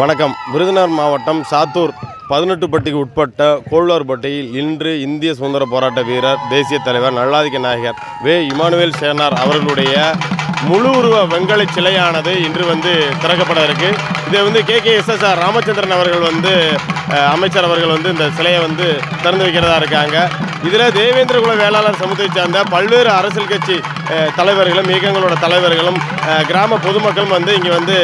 வணக்கம். விருதுநகர் மாவட்டம் சாத்தூர் 18 பட்டிக்கு உட்பட்ட கோள்வார்பட்டியில் இன்று இந்திய சுதந்திர போராட்ட வீரர், தேசிய தலைவர், நல்லாதிக்க நாயகர் வே. இமானுவேல் சேனார் அவர்களுடைய முழு உருவ வெங்கல சிலையானது இன்று திறக்கப்பட இருக்கு. இதை KKSSR ராமச்சந்திரன் அவர்கள் அமைச்சர் அவர்கள் இந்த சிலையை திறந்து வைக்கிறதா இருக்காங்க. இதில் தேவேந்திரகுல வேளாளர் சமூகத்தை சார்ந்த பல்வேறு அரசியல் கட்சி தலைவர்களும் இயக்கங்களோட தலைவர்களும் கிராம பொதுமக்களும் இங்கே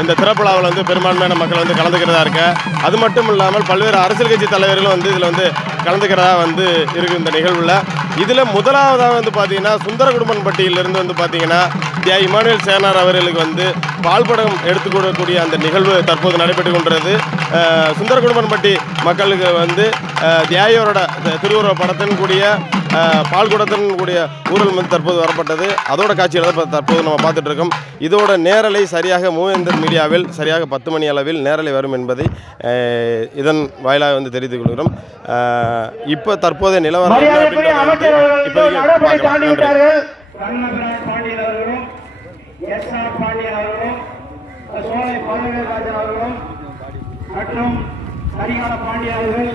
இந்த திறப்புலாவில் பெரும்பான்மையான மக்கள் கலந்துக்கிறதா இருக்கு. அது மட்டும் இல்லாமல் பல்வேறு அரசியல் கட்சி தலைவர்களும் இதில் கலந்துக்கிறதா இருக்கு இந்த நிகழ்வில். இதில் முதலாவதாக பார்த்தீங்கன்னா சுந்தரகுடும்பன்பட்டியிலிருந்து பார்த்தீங்கன்னா தியாக இமானுவேல் சேனார் அவர்களுக்கு பால்படம் எடுத்துக்கொள்ளக்கூடிய அந்த நிகழ்வு தற்போது நடைபெற்று கொண்டிருக்கிறது. சுந்தரகுடும்பன்பட்டி மக்களுக்கு தியாகியோரோட திருவுருவ படத்தின் கூடிய பால்குடத்தின் கூடிய ஊழல் தற்போது வரப்பட்டது. அதோட காட்சியில் தான் தற்போது நம்ம பார்த்துட்டு இருக்கோம். இதோட நேரலை சரியாக மூவேந்தர் மீடியாவில் சரியாக 10 மணி அளவில் நேரலை வரும் என்பதை இதன் வாயிலாக தெரிவித்துக் கொள்கிறோம். இப்போ தற்போதைய நிலவரம் மற்றும் ஹரியானா பாண்டியர்கள்,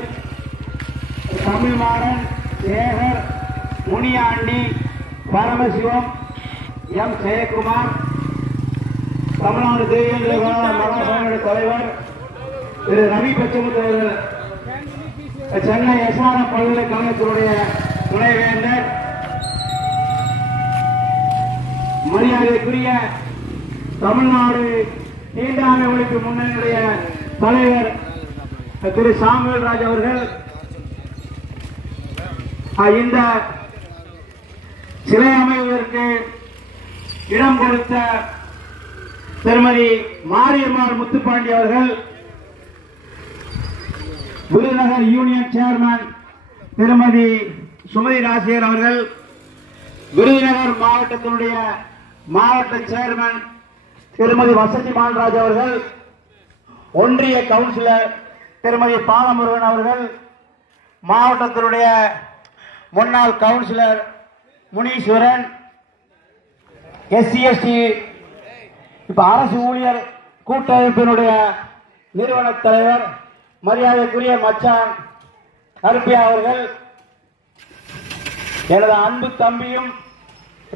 தமிழ்மாறன், சேகர், முனியாண்டி, பரமசிவம், எம். ஜெயக்குமார், தமிழ்நாடு தேவேந்திர மகாசபையுடைய தலைவர் திரு ரவி பச்சமுத்து அவர்கள், சென்னை எஸ்ஆர்எம் பல்கலைக்கழகத்தினுடைய துணைவேந்தர், மரியாதைக்குரிய தமிழ்நாடு தீண்டாமை ஒழிப்பு முன்னணியுடைய தலைவர் திரு சாமுவேல் ராஜ் அவர்கள், இந்த சிலை அமைவதற்கு இடம் கொடுத்த திருமதி மாரியம்மாள் முத்துப்பாண்டி அவர்கள், விருதுநகர் யூனியன் சேர்மன் திருமதி சுமதி ராசியர் அவர்கள், விருதுநகர் மாவட்டத்தினுடைய மாவட்ட சேர்மன் திருமதி வசந்தி மான்ராஜ் அவர்கள், ஒன்றிய கவுன்சிலர் திருமதி பாலமுருகன் அவர்கள், மாவட்டத்தினுடைய முன்னாள் கவுன்சிலர் முனீஸ்வரன், SC/ST அரசு ஊழியர் கூட்டமைப்பினுடைய நிறுவன தலைவர் மரியாதைக்குரிய மச்சான் கருப்பியா அவர்கள், எனது அன்பு தம்பியும்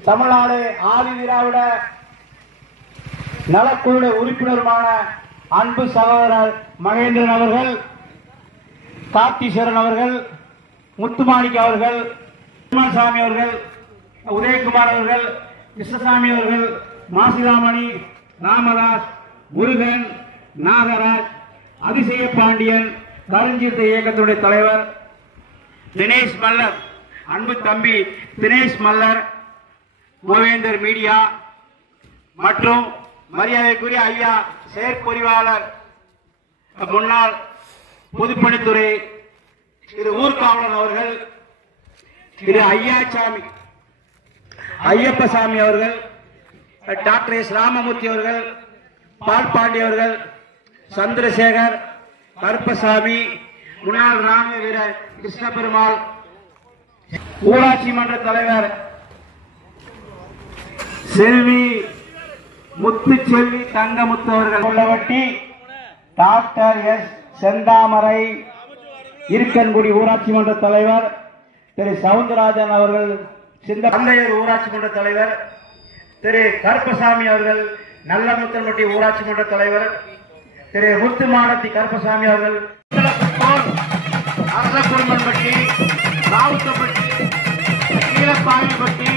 தமிழ்நாடு ஆதி திராவிட நலக்குழு உறுப்பினருமான அன்பு சகோதரர் மகேந்திரன் அவர்கள், கார்த்திஸ்வரன் அவர்கள், முத்துமாணிக்க அவர்கள், சாமி அவர்கள், உதயகுமார் அவர்கள், கிருஷ்ணசாமி அவர்கள், மாசிலாமணி, ராமதாஸ், முருகன், நாகராஜ், அதிசய பாண்டியன், கருஞ்சித்த இயக்கத்துடைய தலைவர் தினேஷ் மல்லர், அன்பு தம்பி தினேஷ் மல்லர், மூவேந்தர் மீடியா மற்றும் மரியாதைக்குரிய ஐயா செயற்பொறிவாளர் முன்னாள் பொதுப்பணித்துறை திரு ஊர்காவலன் அவர்கள், திரு ஐயப்பசாமி அவர்கள், டாக்டர் எஸ். ராமமூர்த்தி அவர்கள், பால்பாண்டி அவர்கள், சந்திரசேகர், கருப்பசாமி, முன்னாள் ராணுவ வீரர் கிருஷ்ணபெருமாள், ஊராட்சி மன்ற தலைவர் செல்வி முத்துச்செல்வி தங்கமுத்து அவர்கள், உள்ளவட்டி டாக்டர் எஸ். செந்தாமரை, இருக்கன்குடி ஊராட்சி மன்ற தலைவர் திரு சவுந்தரராஜன் அவர்கள், சிந்தையர் ஊராட்சி மன்ற தலைவர் திரு கருப்பசாமி அவர்கள், நல்லமுத்தன்பட்டி ஊராட்சி மன்ற தலைவர் திரு முத்துமானத்தி கருப்பசாமி அவர்கள், அரசகுடும்பன்பட்டி, ராவுத்தப்பட்டி, கீழப்பாவிப்பட்டி,